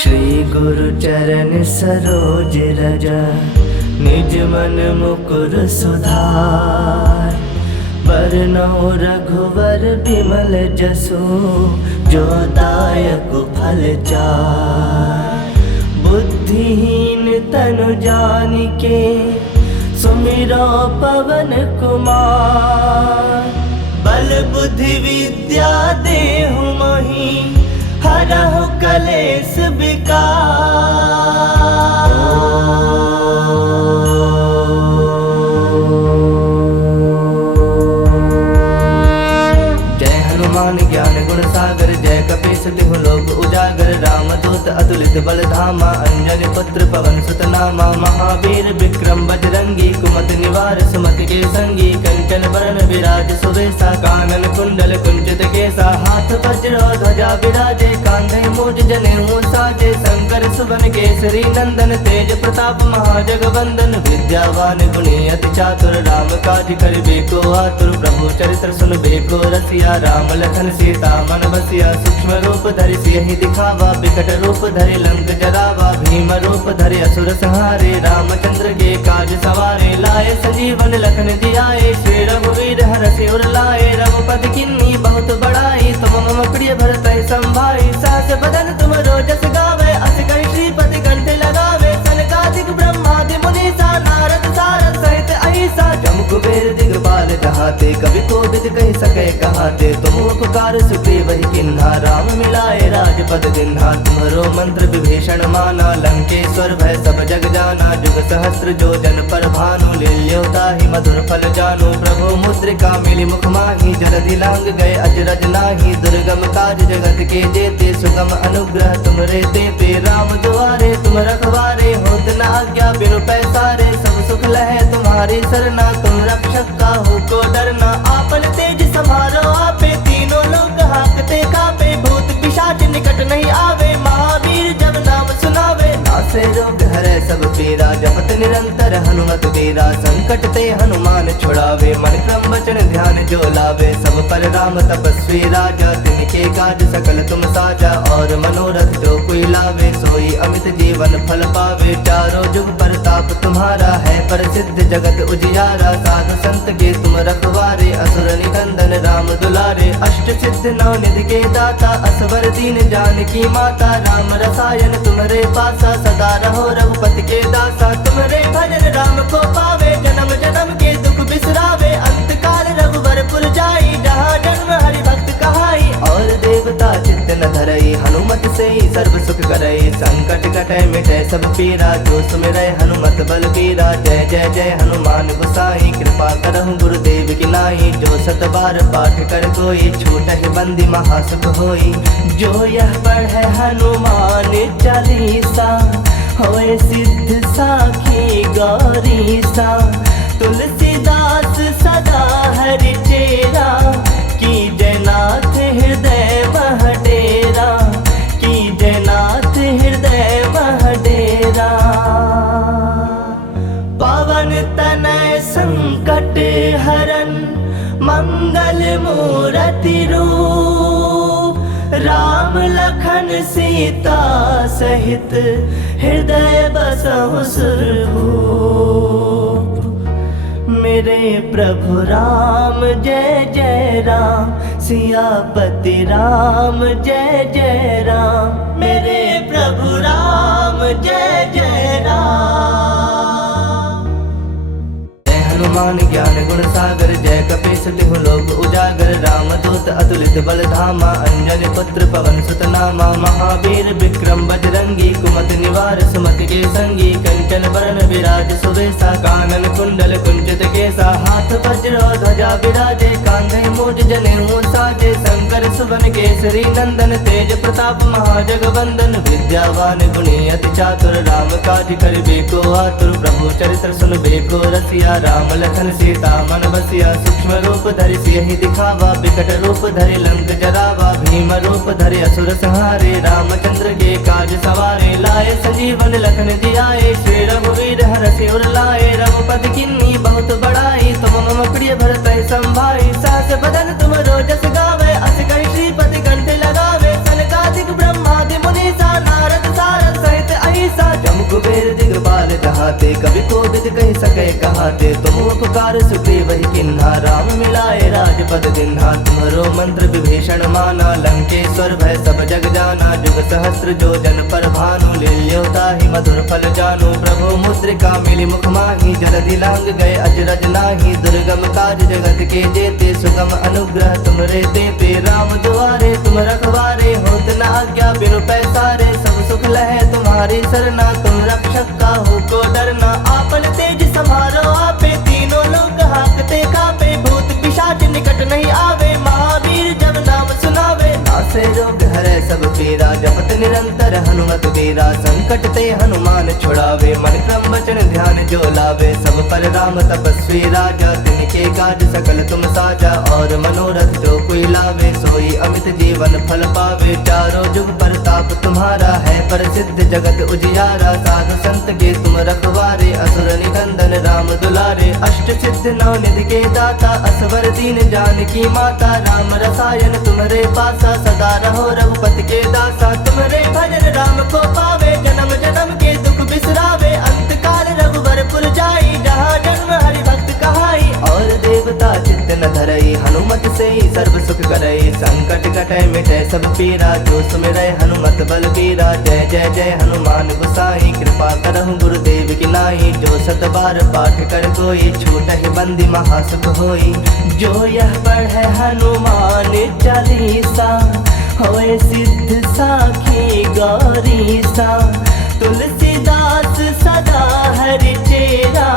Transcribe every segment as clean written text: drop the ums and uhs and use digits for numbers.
श्री गुरु चरण सरोज रज, निज मन मुकुर सुधार। बरनउँ रघुवर बिमल जसु, जो दायक फल चार। बुद्धिहीन तनु जानिके, सुमिरो पवन कुमार। बल बुद्धि विद्या देहु मोहि, हरहु कलेश विकार। जय हनुमान ज्ञान गुण सागर, जय कपीस तिहु लोक उजागर। रामदूत अतुलित बल धामा, अंजनी पुत्र पवन सुत नामा। महावीर विक्रम बजरंगी, कुमति निवार सुमति के संगी। कंचन बरन विराज सुबेसा, कानन कुंडल कुंचित केसा। हाथ वज्र ध्वजा विराजे, कांधे मूज जनेऊ साजे। शंकर सुवन केसरी नंदन, तेज प्रताप महाजगवंदन। विद्यावान गुणी अति चातुर, राम काज करिबे को आतुर। प्रभु चरित्र सुनबे को रसिया, राम लखन सीता मन बसिया। सूक्ष्म रूप धरि सियहि दिखावा, बिकट रूप धरि लंक जरावा। भीम रूप धरि असुर संहारे, रामचंद्र के काज सवारे। लाए संजीवन लखन जियाए, श्री रघुवीर हरषि उर लाए। रघुपति किन्नी बहुत बड़ाई, तुम मम प्रिय भरतहि संभाई। सहस बदन तुम रोजस गावे, अस कहि श्रीपति कंठ लगावे। सनकादिक ब्रह्मादि मुनीसा, नारद सारद सहित अहिसा। जम कुबेर दिगपाल जहाते, कवि कोविद कहि सकै कहाते। तुम उपकार सुग्रीव ही किन्हा, राम मिलाए राजपद दिन्हा। तुम्हरो मंत्र विभीषण माना, लंकेश्वर भय सब जग जाना। जुग सहस्त्र जो जन पर भानु, लील्यो ताहि मधुर फल जानु। प्रभु मुद्रिका मिली मुख माहि, जलधि लांग गए अजरज नाही। दुर्गम काज जगत के जेते, सुगम अनुग्रह तुमरे तेते। राम दुआरे तुम रखवारे, होत न आज्ञा बिनु पैसारे। सब सुख लहै तुम्हारी सरना, तुम रक्षक काहू को डरना। आपन तेज समारो आपे, तीनों लोग हांकते कापे। भूत पिशाच निकट नहीं आवे, महावीर जब नाम सुनावे। नासे रोग हरै सब पीरा, जपत निरंतर हनुमत वीरा। संकट ते हनुमान छुड़ावे, मन क्रम वचन ध्यान जो लावे। सब पर राम तपस्वी राजा, तिनके काज सकल तुम साजा। और मनोरथ जो कोई लावे, सोई अमित जीवन फल पावे। चारों जुग परताप तुम्हारा है, प्रसिद्ध जगत उजियारा। साधु संत के तुम रखवारे, असुर निकंदन राम दुलारे। अष्ट सिद्ध नौ निधि के दाता, असवर दीन जानकी माता। राम रसायन तुम्हारे पासा, सदा रहो रघुपति के दासा। तुम्हारे भजन राम को पावे, जन्म जन्म के दुख बिसरावे। अंत काल रघुवर पुर जाई, जहाँ जन्म हरि भक्त कहाई। और देवता चित्त न धरई, हनुमत से ही सर्व सुख करई। संकट कटै मिटै सब पीरा, जो सुमिरै हनुमत बल बीरा। जय जय जय हनुमान गोसाई, कृपा करहु गुरुदेव की नाई। जो सत बार पाठ कर कोई, छूटहि बंदी महासुख होई। जो यह पढ़ै हनुमान चालीसा, होए सिद्ध साखी गौरीसा। तुलसीदास सदा हरि चेरा, की जयनाथ हृदय मह डेरा। की जयनाथ हृदय मह डेरा। पवन तनय संकट हरन, मंगल मूरति रूप। राम लखन सीता सहित, हृदय बसहु सुरभूप। मेरे प्रभु राम जय जय राम, सियापति राम जय जय राम। मेरे प्रभु राम जय जय राम। हनुमान ज्ञान गुण सागर, जय कपीस तिहु लोक उजागर। रामदूत अतुलित बल धामा, अंजनी पुत्र पवन सुत नामा। महावीर विक्रम बजरंगी, कुमति निवार सुमति के संगी। कंचन बरन विराज सुबेसा, कानन कुंडल कुंचित केसा। हाथ वज्र ध्वजा विराजे, कांधे मूज जनेऊ साजे। शंकर सुवन केसरी नंदन, तेज प्रताप महाजगवंदन। विद्यावान गुणी अति चातुर, राम काज करिबे को आतुर। प्रभु चरित्र सुनबे को रसिया, राम लखन सीता मन बसिया। सूक्ष्म रूप धरि सियहि दिखावा, बिकट रूप धरि लंक जरावा। भीम रूप धरि असुर संहारे, रामचंद्र के काज सवारे। लाए संजीवन लखन जियाए, श्री रघुवीर हरषि उर लाए। रघुपति किन्नी बहुत बड़ाई, तुम मम प्रिय भरतहि संभाई। सहस बदन तुम रोजस गावे, अस कहि श्रीपति कंठ लगावे। सनकादिक ब्रह्मादि मुनीसा, नारद सारद जाते, कभी कोविद कही सके कहाते। तुम उपकार सुग्रीव ही किन्हा, राम मिलाए राजपद दिन्हा। तुम्हारो मंत्र विभीषण माना, लंकेश्वर भय सब जग जाना। जुग सहस्त्र जो जन पर भानु, लील्यो ताहि मधुर फल जानु। प्रभु मुद्रिका मिली मुख माही, जलधि लांग गए अचरज नाही। दुर्गम काज जगत के जेते, सुगम अनुग्रह तुमरे तेते। राम दुआरे तुम रखवारे, होत न आज्ञा बिनु पैसारे। सब सुख लहे तुम्हारी सरना, तुम रक्षक काहू को डरना। आपन तेज समारो आपे, तीनों लोग हाकते कापे। भूत पिशाच निकट नहीं आवे, महावीर जब नाम सुनावे। नासे रोग हरै सब पीरा, जपत निरंतर हनुमत वीरा। संकट ते हनुमान छुड़ावे, मन क्रम वचन ध्यान जो लावे। सब पर राम तपस्वी राजा, तिनके काज सकल तुम साजा। और मनोरथ जो कोई लावे, सोई अमित जीवन फल पावे। चारों जुग परताप तुम्हारा है, प्रसिद्ध जगत उजियारा। साधु संत के तुम रखवारे, असुर निकंदन राम दुलारे। अष्ट सिद्ध नौ निधि के दाता, असवर दीन जानकी माता। राम रसायन तुम्हारे पासा, सदा रहो रघुपति के दासा। तुम्हारे भजन राम को पावे, जन्म जन्म के दुख बिसरावे। अंत काल रघुवर पुर जाई, जहाँ जन्म हरि भक्त कहाई। और देवता चित्त न धरई, हनुमत से ही सर्व सुख करई। संकट कटै मिटै सब पीरा, जो सुमिरै हनुमत बल बीरा। जय जय जय हनुमान गोसाई, कृपा करहु गुरुदेव की नाई। जो सत बार पाठ कर कोई, छूटहि बंदी महासुख होई। जो यह पढ़ै हनुमान चालीसा, होए सिद्ध साखी गौरीसा। तुलसीदास सदा हरि चेरा,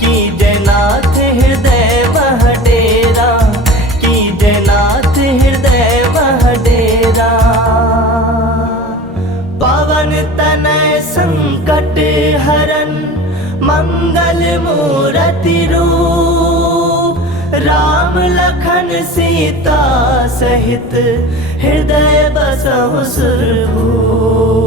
की जयनाथ हृदय मह डेरा। की जयनाथ हृदय मह डेरा। पवन तनय संकट हरन, मंगल मूरति रूप। राम लखन सीता सहित, हृदय बसहु सुरभूप।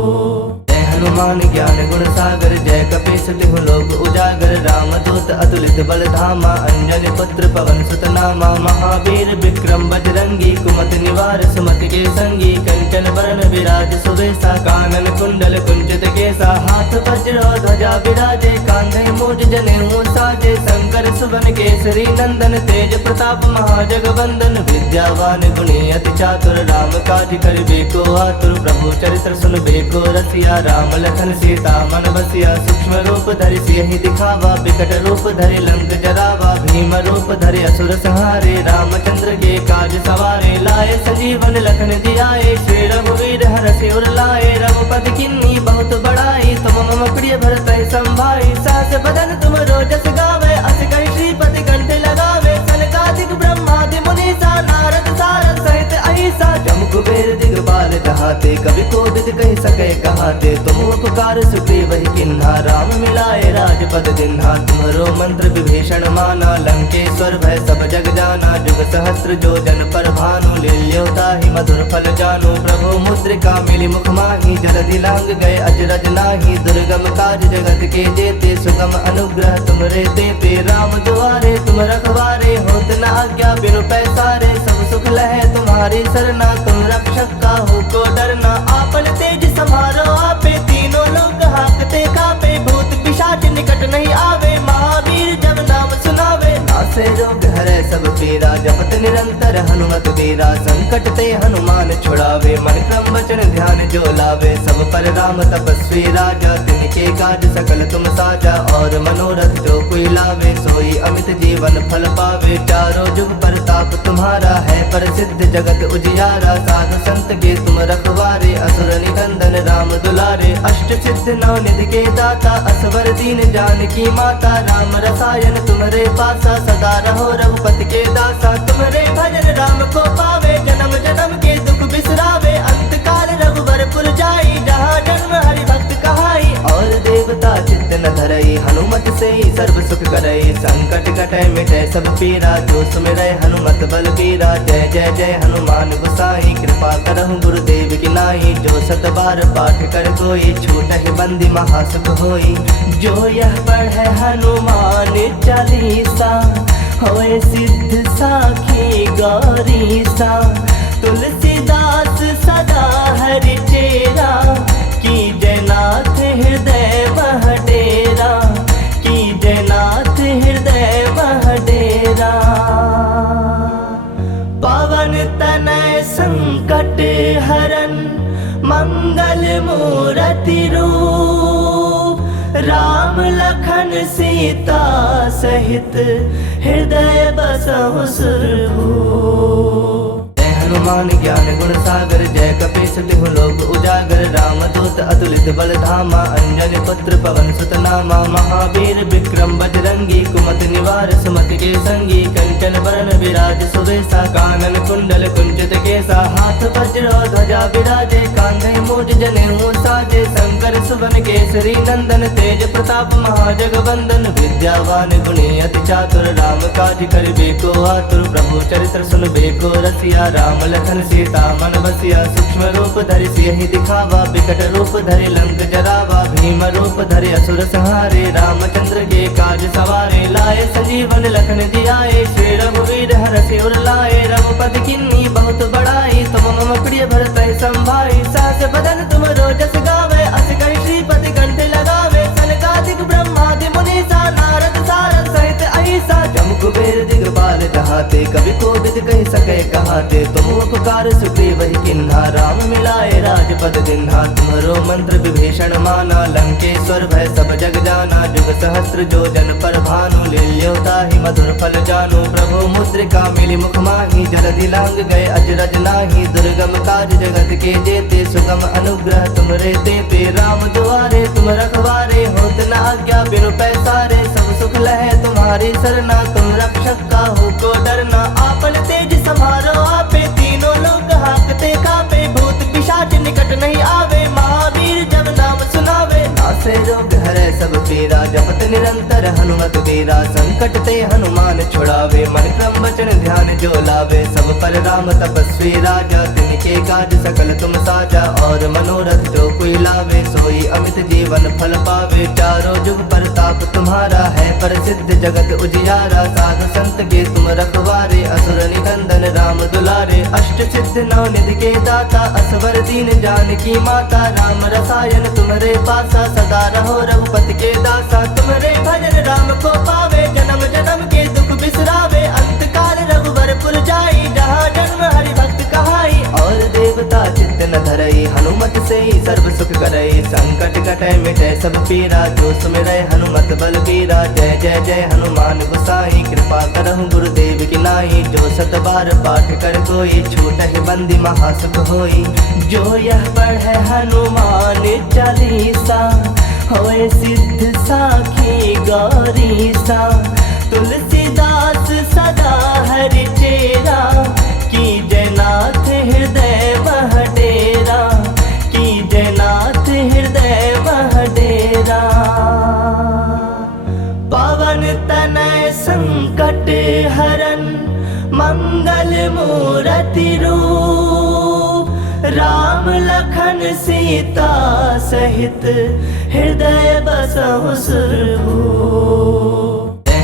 हनुमान ज्ञान गुण सागर, जय कपीस तिहु लोक उजागर। रामदूत अतुलित बल धामा, अंजनी पुत्र पवन सुत नामा। महावीर विक्रम बजरंगी, कुमति निवार सुमति के संगी। कंचन बरन विराज सुवेसा, कानन कुंडल कुंचित केसा। हाथ वज्र ध्वजा विराजे, कांधे मूज जनेऊ साजे। शंकर सुवन केसरी नंदन, तेज प्रताप महाजगवंदन। विद्यावान गुणी अति चातुर, राम काज करिबे को आतुर। प्रभु चरित्र सुनबे को रसिया, राम लखन सीता मन बसिया। सूक्ष्म रूप धरि सियहि दिखावा, विकट रूप धरि लंक जरावा। भीम रूप धरि असुर संहारे, रामचंद्र के काज सवारे। लाए संजीवन लखन जियाए, श्री रघुवीर हरषि उर लाए। रघुपति किन्नी बहुत बड़ाई, तुम मम प्रिय भरतहि संभाई। सहस बदन तुम रोजस गावे, अस कहि श्रीपति कंठ लगावे। सनकादिक ब्रह्मादि मुनीसा, नारद सारद सहित अहिसा। जम कुबेर दिगपाल कहाते, कभी कोविद कही सके कहाते। तुम उपकार सुग्रीव ही किन्हा, राम मिलाए राजपद दिन्हा। तुम्हारो मंत्र विभीषण माना, लंकेश्वर भय सब जग जाना। जुग सहस्त्र जो जन पर भानु, लील्यो ताहि मधुर फल जानु। प्रभु मुद्रिका मिली मुख माही, जलधि लांग गए अचरज नाही। दुर्गम काज जगत के जेते, सुगम अनुग्रह तुमरे तेते। राम दुआरे तुम रखवारे, होत न आज्ञा बिनु पैसारे। सब सुख लहे तुम्हारी सरना, तुम रक्षक काहू को डरना। आपन तेज समारो आपे, तीनों लोग हाकते कापे। भूत पिशाच निकट नहीं आवे, महावीर जब नाम सुनावे। नासे रोग हरै सब पीरा, जपत निरंतर हनुमत वीरा। संकट ते हनुमान छुड़ावे, मन क्रम वचन ध्यान जो लावे। सब पर राम तपस्वी राजा, तिनके काज सकल तुम साजा। और मनोरथ जो कोई लावे, सोई अमित जीवन फल पावे। चारों जुग परताप तुम्हारा है, प्रसिद्ध जगत उजियारा। साधु संत के तुम रखवारे, असुर निकंदन राम दुलारे। अष्ट सिद्ध नौ निधि के दाता, असवर दीन जानकी माता। राम रसायन तुम्हारे पासा, सदा रहो रघुपति के दासा। तुम्हारे भजन राम को पावे, जन्म जन्म के दुख बिसरावे। अंत काल रघुवर पुर जाई, जहाँ जन्म हरि भक्त कहाई। और देवता चित्त न धरई, हनुमत से ही सर्व सुख करई। संकट कटै मिटै सब पीरा, जो सुमिरै हनुमत बल बीरा। जय जय जय हनुमान गोसाई, कृपा करहु गुरुदेव की नाई। जो सत बार पाठ कर कोई, छूटहि बंदी महासुख होई। जो यह पढ़ै हनुमान चालीसा, होए सिद्ध साखी गौरीसा। तुलसीदास सदा हरि चेरा, की जयनाथ हृदय मह डेरा। संकट हरन मंगल मूर्ति रूप, राम लखन सीता सहित हृदय बसहु सुरभूप। हनुमान ज्ञान गुण सागर जय कपीस तिहु लोक उजागर, रामदूत अतुलित बल धामा, अंजनी पुत्र पवन सुत नामा। महावीर विक्रम बजरंगी, कुमति निवार सुमति के संगी, कंचन बरन विराज सुबेसा, कानन कुंडल कुंचित केसा। हाथ वज्र ध्वजा विराजे, कांधे मूज जनेऊ साजे, शंकर सुवन केसरी नंदन, तेज प्रताप महाजगवंदन। विद्यावान गुणी अति चातुर, राम काज करिबे को आतुर, प्रभु चरित्र सुनबे को रसिया। राम लखन सीता मन बसिया, सूक्ष्म रूप धरि सियहि दिखावा, विकट रूप धरि लंक जरावा। भीम रूप धरि असुर संहारे, रामचंद्र के काज सवारे। लाए संजीवन लखन जियाए, श्री रघुवीर हरषि उर लाए। रघुपति किन्नी बहुत बड़ाई, तुम मम प्रिय भरतहि संभाई। सहस बदन तुम रोजस गावे, अस कहि श्रीपति कंठ लगावे। सनकादिक ब्रह्मादि मुनीसा, नारद सारद सहित अहिसा। जम कुबेर दिगपाल कहाते, कवि कोविद कहि सके कहाते। तुम उपकार सुग्रीव ही किन्हा, राम मिलाए राजपद दिन्हा। तुम्हरो मंत्र विभीषण माना, लंकेश्वर भय सब जग जाना। जुग सहस्त्र जो जन पर भानु, लील्यो ताहि मधुर फल जानु। प्रभु मुद्रिका मिली मुख माहि, जलधि लांग गए अजरज नाही। दुर्गम काज जगत के जेते, सुगम अनुग्रह तुमरे तेते। राम दुआरे तुम रखवारे, होत न आज्ञा बिनु पैसारे। सब सुख लहे तुम्हारी सरना, तुम रक्षक काहू को डरना। आपन तेज समारो आपे, तीनों लोग हाकते कापे। भूत पिशाच निकट नहीं आवे, महावीर जब नाम सुनावे। नासे रोग हरै सब पीरा, जपत निरंतर हनुमत बीरा। संकट ते हनुमान छुड़ावे, मन क्रम वचन ध्यान जो लावे। सब पर राम तपस्वी राजा, तिनके काज सकल तुम साजा। और मनोरथ जो कोई लावे, सोई अमित जीवन फल पावे। चारों जुग परताप तुम्हारा है, प्रसिद्ध जगत उजियारा। साधु संत के तुम रखवारे, असुर निकंदन राम दुलारे। अष्ट सिद्ध नौ निधि के दाता, असवर दीन जानकी माता। राम रसायन तुम्हारे पासा, सदा रहो रघुपति के दासा। तुम्हारे भजन राम को पावे, जन्म जन्म के दुख बिसरावे। अंत काल रघुवर पुर जाई, जहाँ जन्म हरि भक्त कहाई। और देवता चित्त न धरई, हनुमत से ही सर्व सुख करई। संकट कटै मिटै सब पीरा, जो सुमिरै हनुमत बल बीरा। जय जय जय हनुमान गोसाई, कृपा करहु गुरुदेव की नाई। जो सत बार पाठ कर कोई, छूटहि बंदी महासुख होई। जो यह पढ़े हनुमान चालीसा, होए सिद्ध साखी गौरीसा। तुलसीदास सदा हरि चेरा, की जयनाथ हृदय मह डेरा। की जयनाथ हृदय मह डेरा। पवन तनय संकट हरन मंगल मूर्ति रूप, राम लखन सीता सहित हृदय बसहु सुरभूप।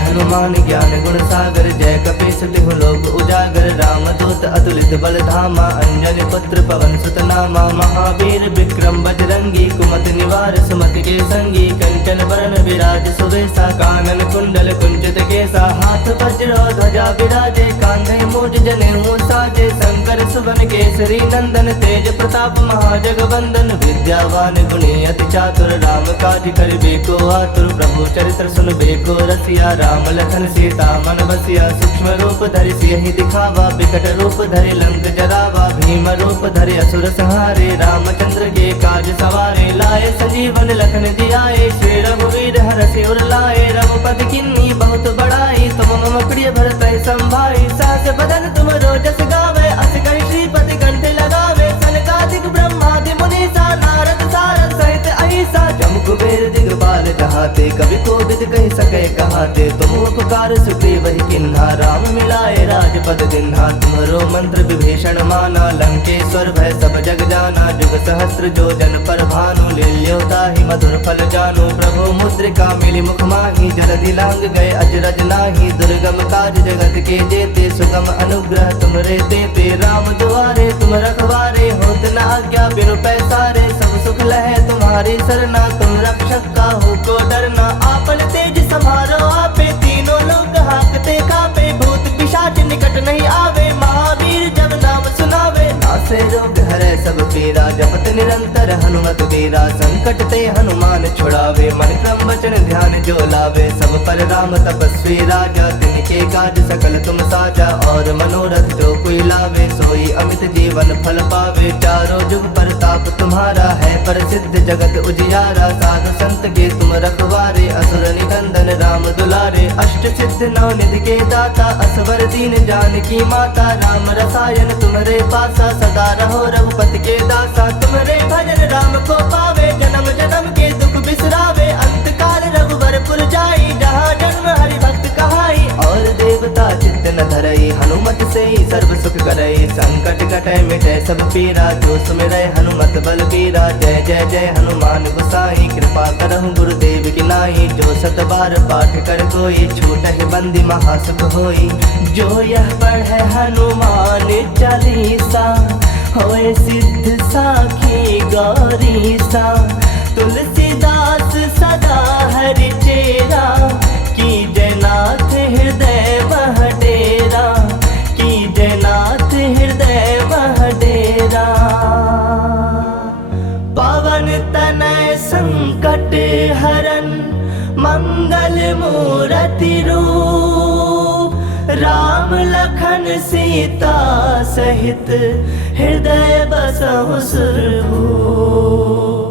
हनुमान ज्ञान गुण सागर जय कपीस तिहु लोक उजागर। रामदूत अतुलित बल धामा, अंजनी पुत्र पवन सुत नामा। महावीर विक्रम बजरंगी, कुमति निवार सुमति के संगी। कंचन बरन विराज सुबेसा, कानन कुंडल कुंचित केसा। हाथ वज्र ध्वजा विराजे, कांधे मूज जनेऊ साजे। शंकर सुवन केसरी नंदन, तेज प्रताप महाजगवंदन। विद्यावान गुणी अति चातुर, राम काज करिबे को आतुर। प्रभु चरित्र सुनबे को रसिया, राम लखन सीता मन बसिया। सूक्ष्म रूप धरि सियहि दिखावा, विकट रूप धरि लंक जरावा। भीम रूप धरि असुर संहारे, रामचंद्र के काज सवारे। लाए संजीवन लखन जियाए, श्री रघुवीर हरषि उर लाए। रघुपति किन्नी बहुत बड़ाई, तुम मम प्रिय भरतहि संभाई। सहस बदन तुम रोजस गावे, अस कहि श्रीपति कंठ लगावे। सनकादिक ब्रह्मादि मुनीसा, नारद सारद सहित अहिसा। जम कुबेर दिगपाल कहाते, कवि कोविद कहि सके कहाते। तुम उपकार सुग्रीव ही किन्हा, राम मिलाए राजपद दिन्हा। तुम्हरो मंत्र विभीषण माना, लंकेश्वर भय सब जग जाना। जुग सहस्त्र जो जन पर भानु, लील्यो ताहि मधुर फल जानु। प्रभु मुद्रिका मिली मुख माहि, जलधि लांग गए अजरज नाही। दुर्गम काज जगत के जेते, सुगम अनुग्रह तुमरे तेते। राम दुआरे तुम रखवारे, होत न आज्ञा बिनु पैसारे। सब सुख लहे तुम्हारी सरना, तुम रक्षक काहू को डरना। आपन तेज समारो आपे, तीनों लोग हाकते कापे। भूत पिशाच निकट नहीं आवे, महावीर जब नाम सुनावे। नासे रोग हरे सब पीरा, जपत निरंतर हनुमत बीरा। संकट ते हनुमान छुड़ावे, मन क्रम वचन ध्यान जो लावे। सब पर राम तपस्वी राजा, तिनके काज सकल तुम साजा। और मनोरथ जो कोई लावे, सोई अमित जीवन फल पावे। चारों जुग प्रताप तुम्हारा है, प्रसिद्ध जगत उजियारा। साधु संत के तुम रखवारे, असुर निकंदन राम दुलारे। अष्ट सिद्ध नौ निधि के दाता, असवर दीन जानकी माता। राम रसायन तुम्हारे पासा, सदा रहो रघुपति के दासा। तुम्हारे भजन राम को पावे, जन्म जन्म के दुख बिसरावे। अंत काल रघुबरपुर जाई, जहाँ जन्म हरि भक्त कहाई। और देवता चित्त न धरई, हनुमत से ही सर्व सुख करई। संकट कटै मिटै सब पीरा, जो सुमिरै हनुमत बल बीरा। जय जय जय हनुमान गोसाई, कृपा करहु गुरुदेव की नाई। जो सत बार पाठ कर कोई, छूटहि बंदी महासुख होई। जो यह पढ़ै हनुमान चालीसा, होए सिद्ध साखी गौरीसा। तुलसीदास सदा हरि चेरा, की जयनाथ हृदय वह डेरा। की जयनाथ हृदय वह डेरा। पवन तनय संकट हरन, मंगल मूरति रूप। राम लखन सीता सहित, हृदय बसहु सुरभूप।